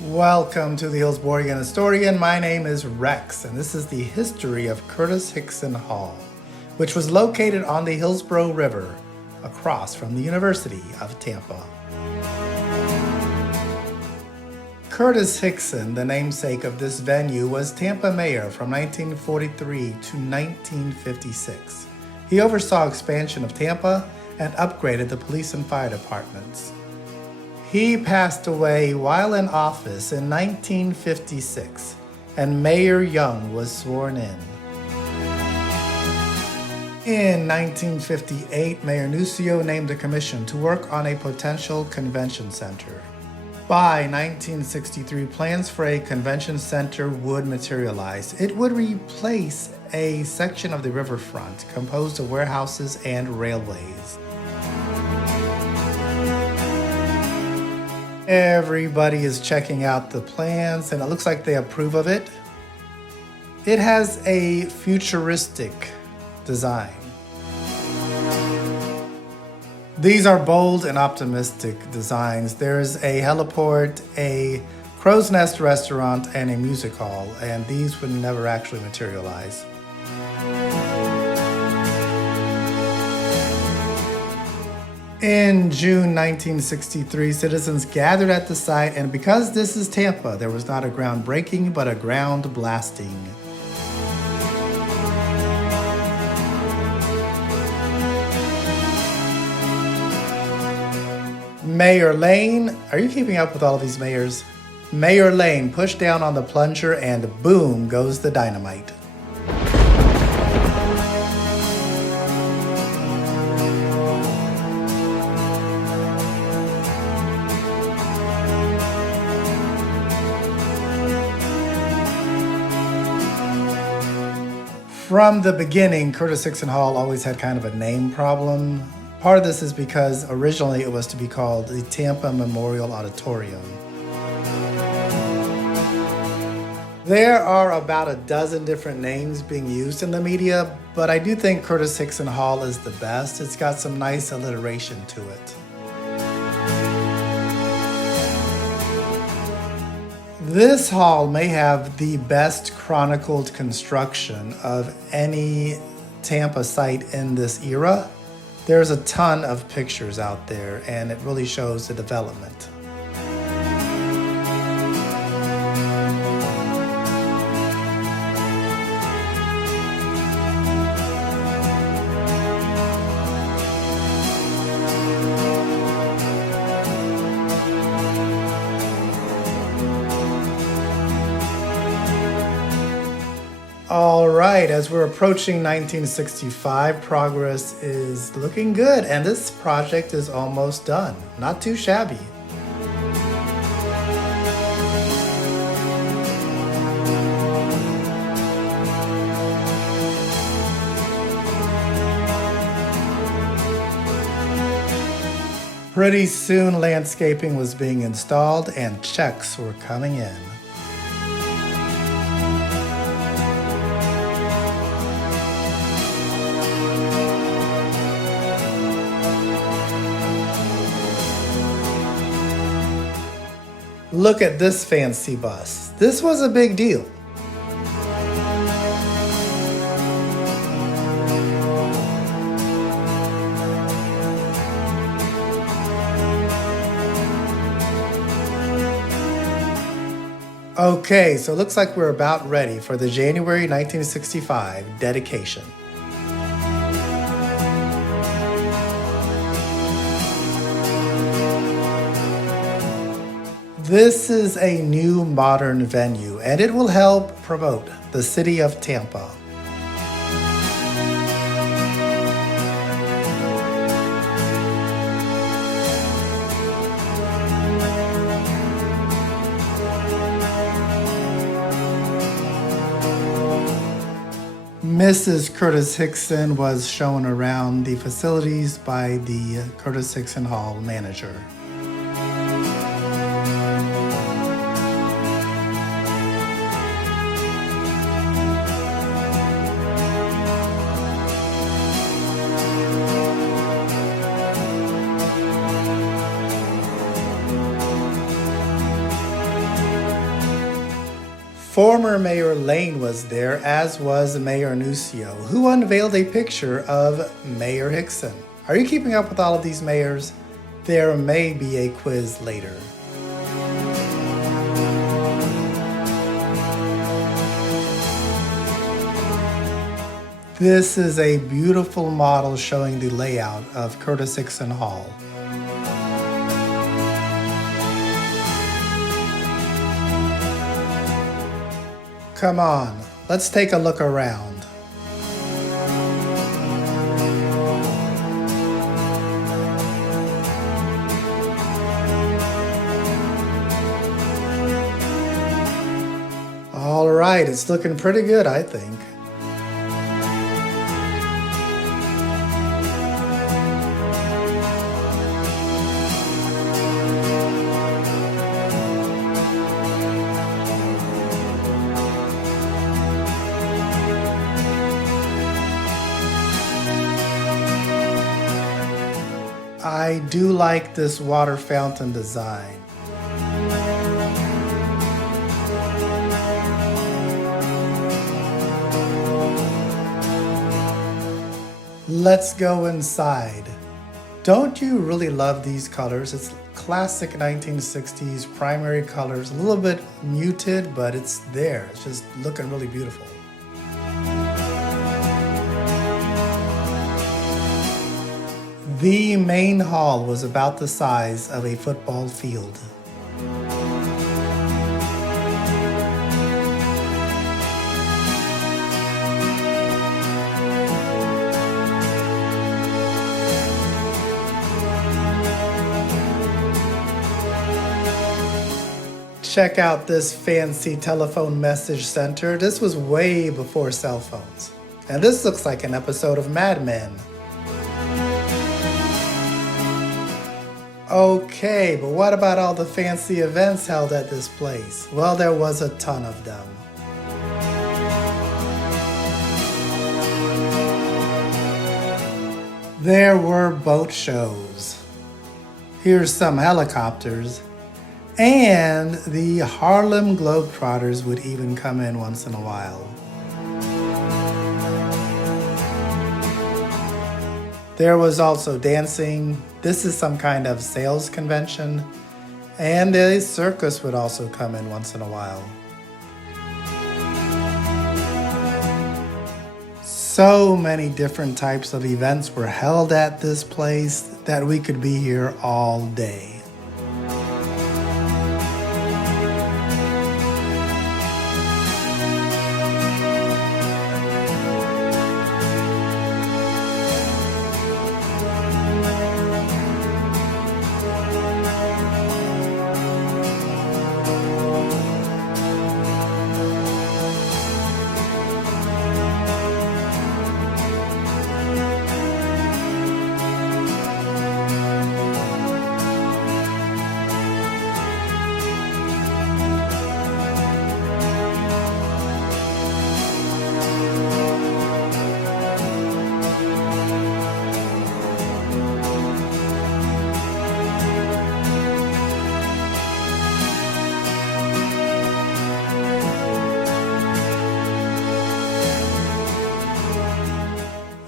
Welcome to the Hillsborough Historian. My name is Rex, and this is the history of Curtis Hixon Hall, which was located on the Hillsborough River across from the University of Tampa. Curtis Hixon, the namesake of this venue, was Tampa mayor from 1943 to 1956. He oversaw expansion of Tampa and upgraded the police and fire departments. He passed away while in office in 1956, and Mayor Young was sworn in. In 1958, Mayor Nucio named a commission to work on a potential convention center. By 1963, plans for a convention center would materialize. It would replace a section of the riverfront composed of warehouses and railways. Everybody is checking out the plans, and it looks like they approve of it. It has a futuristic design. These are bold and optimistic designs. There's a heliport, a crow's nest restaurant, and a music hall, and these would never actually materialize. In June 1963, citizens gathered at the site, and because this is Tampa, there was not a groundbreaking, but a ground blasting. Mayor Lane, are you keeping up with all of these mayors? Mayor Lane pushed down on the plunger and boom goes the dynamite. From the beginning, Curtis Hixon Hall always had kind of a name problem. Part of this is because originally it was to be called the Tampa Memorial Auditorium. There are about a dozen different names being used in the media, but I do think Curtis Hixon Hall is the best. It's got some nice alliteration to it. This hall may have the best chronicled construction of any Tampa site in this era. There's a ton of pictures out there, and it really shows the development. All right, as we're approaching 1965, progress is looking good, and this project is almost done. Not too shabby. Pretty soon, landscaping was being installed and checks were coming in. Look at this fancy bus. This was a big deal. Okay, so it looks like we're about ready for the January 1965 dedication. This is a new modern venue, and it will help promote the city of Tampa. Mrs. Curtis Hixon was shown around the facilities by the Curtis Hixon Hall manager. Former Mayor Lane was there, as was Mayor Nucio, who unveiled a picture of Mayor Hixon. Are you keeping up with all of these mayors? There may be a quiz later. This is a beautiful model showing the layout of Curtis Hixon Hall. Come on, let's take a look around. All right, it's looking pretty good, I think. I do like this water fountain design. Let's go inside. Don't you really love these colors? It's classic 1960s primary colors, a little bit muted, but it's there. It's just looking really beautiful. The main hall was about the size of a football field. Check out this fancy telephone message center. This was way before cell phones. And this looks like an episode of Mad Men. Okay, but what about all the fancy events held at this place? Well, there was a ton of them. There were boat shows. Here's some helicopters. And the Harlem Globetrotters would even come in once in a while. There was also dancing. This is some kind of sales convention. And a circus would also come in once in a while. So many different types of events were held at this place that we could be here all day.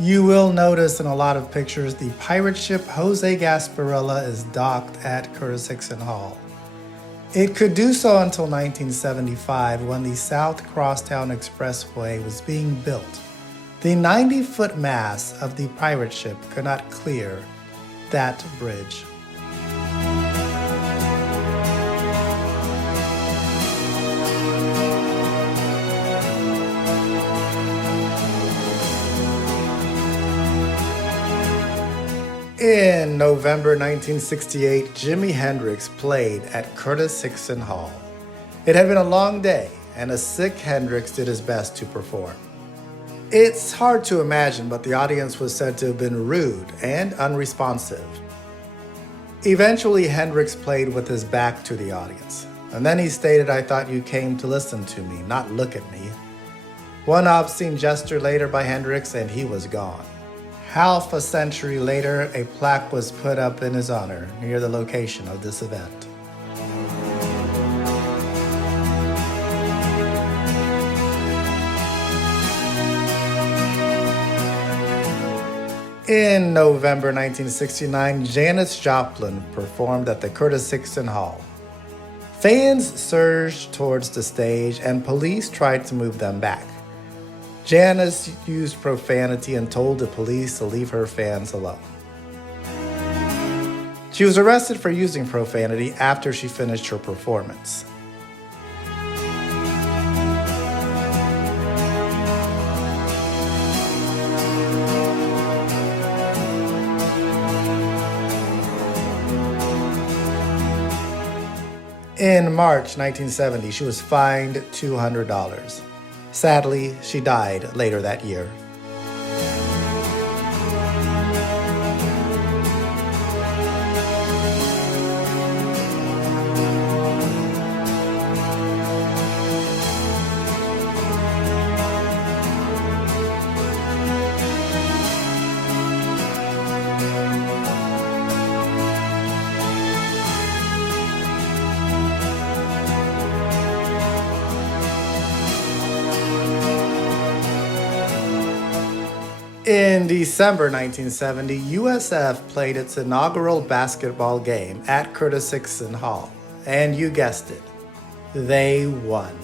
You will notice in a lot of pictures the pirate ship Jose Gasparilla is docked at Curtis Hixon Hall. It could do so until 1975 when the South Crosstown Expressway was being built. The 90-foot mass of the pirate ship could not clear that bridge. In November 1968, Jimi Hendrix played at Curtis Hixon Hall. It had been a long day, and a sick Hendrix did his best to perform. It's hard to imagine, but the audience was said to have been rude and unresponsive. Eventually, Hendrix played with his back to the audience, and then he stated, "I thought you came to listen to me, not look at me." One obscene gesture later by Hendrix, and he was gone. Half a century later, a plaque was put up in his honor near the location of this event. In November 1969, Janice Joplin performed at the Curtis Hixon Hall. Fans surged towards the stage and police tried to move them back. Janice used profanity and told the police to leave her fans alone. She was arrested for using profanity after she finished her performance. In March 1970, she was fined $200. Sadly, she died later that year. In December 1970, USF played its inaugural basketball game at Curtis Hixon Hall, and you guessed it, they won.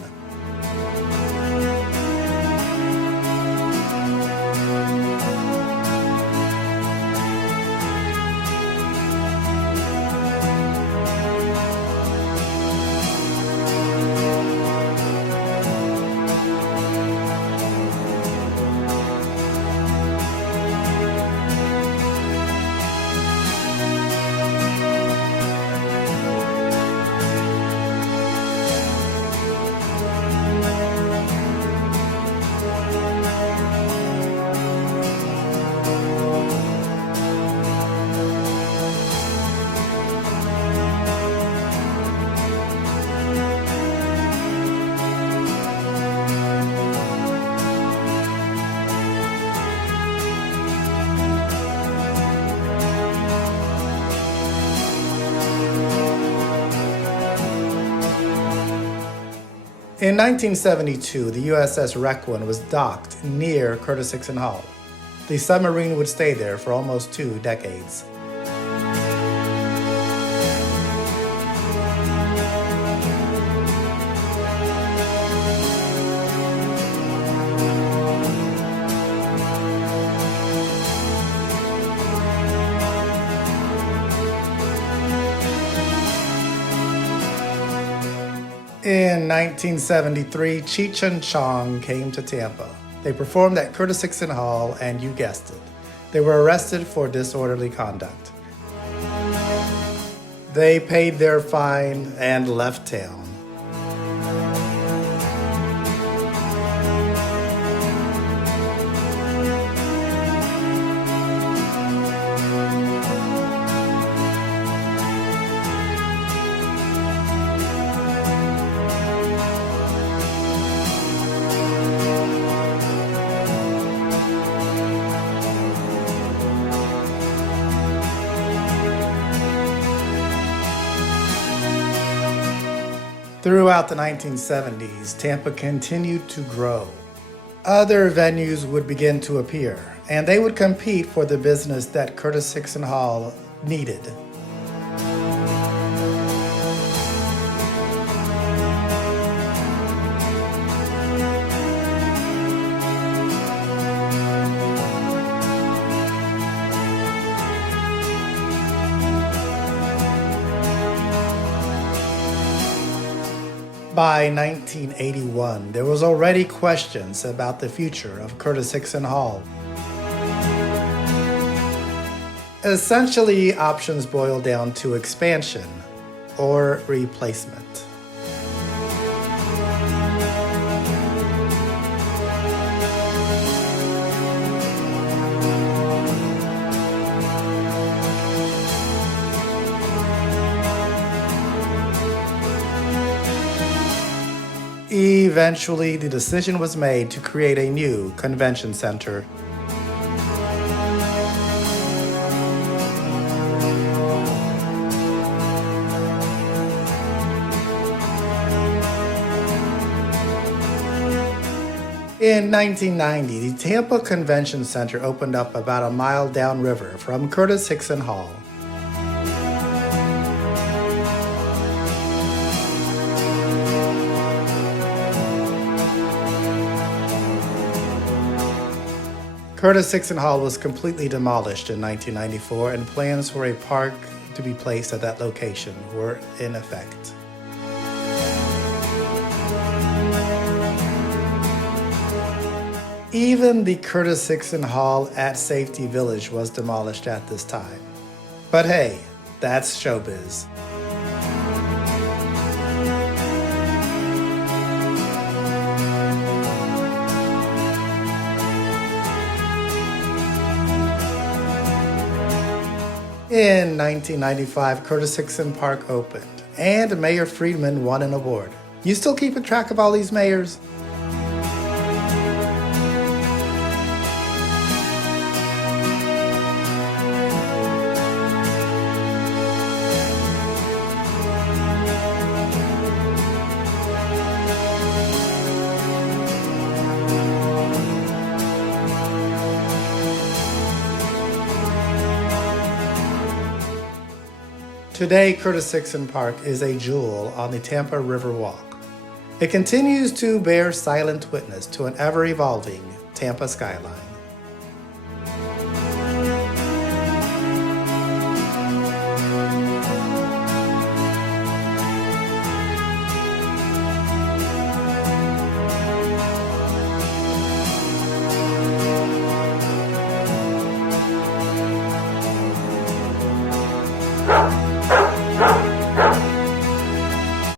In 1972, the USS Requin was docked near Curtis Hixon Hall. The submarine would stay there for almost 2 decades. In 1973, Chic and Chong came to Tampa. They performed at Curtis Hixon Hall, and you guessed it, they were arrested for disorderly conduct. They paid their fine and left town. Throughout the 1970s, Tampa continued to grow. Other venues would begin to appear, and they would compete for the business that Curtis Hixon Hall needed. By 1981, there was already questions about the future of Curtis Hixon Hall. Essentially, options boiled down to expansion or replacement. Eventually, the decision was made to create a new convention center. In 1990, the Tampa Convention Center opened up about a mile downriver from Curtis Hixon Hall. Curtis Hixon Hall was completely demolished in 1994, and plans for a park to be placed at that location were in effect. Even the Curtis Hixon Hall at Safety Village was demolished at this time. But hey, that's showbiz. In 1995, Curtis Hixon Park opened, and Mayor Friedman won an award. You still keeping track of all these mayors? Today, Curtis Hixon Park is a jewel on the Tampa River Walk. It continues to bear silent witness to an ever-evolving Tampa skyline.